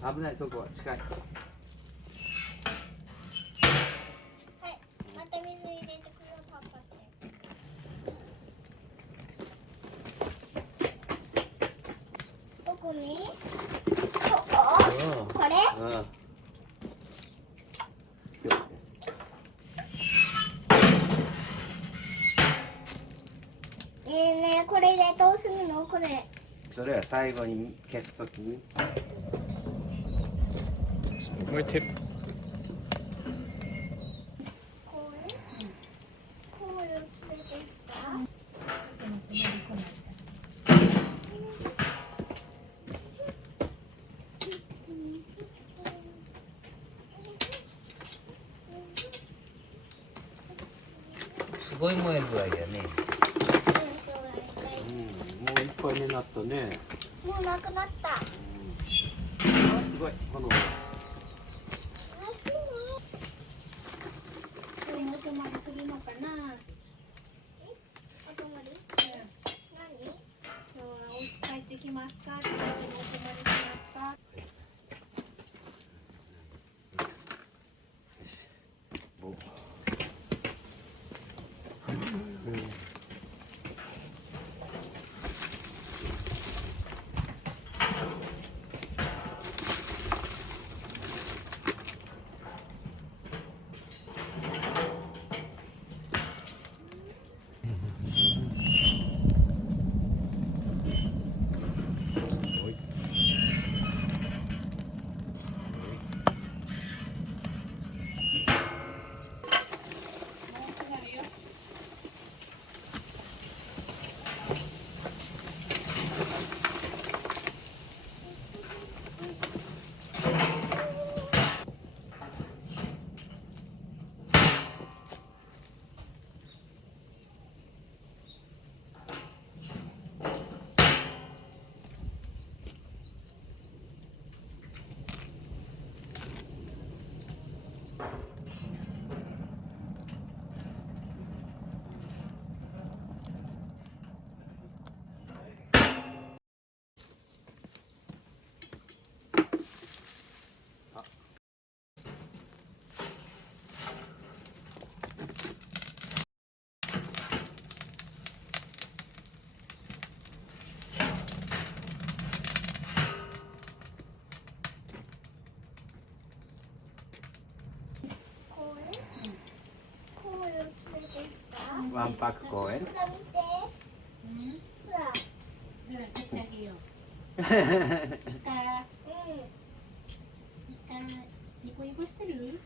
危ない、そこは近い。はい、また水入れてくるパパって。どこに？ここ？これ？うん。ねえ、これでどうするの？これ。それは最後に消すときに。燃えてる。これ？こういう連れてきた？すごい燃え具合やね。もういっぱいになったね。もうなくなった。あ、すごい。この。これも止まりすぎのかな。止まり？何？お家帰ってきますか？って言ってもお泊まりしますか？わんぱく公園。ニコニコしてる？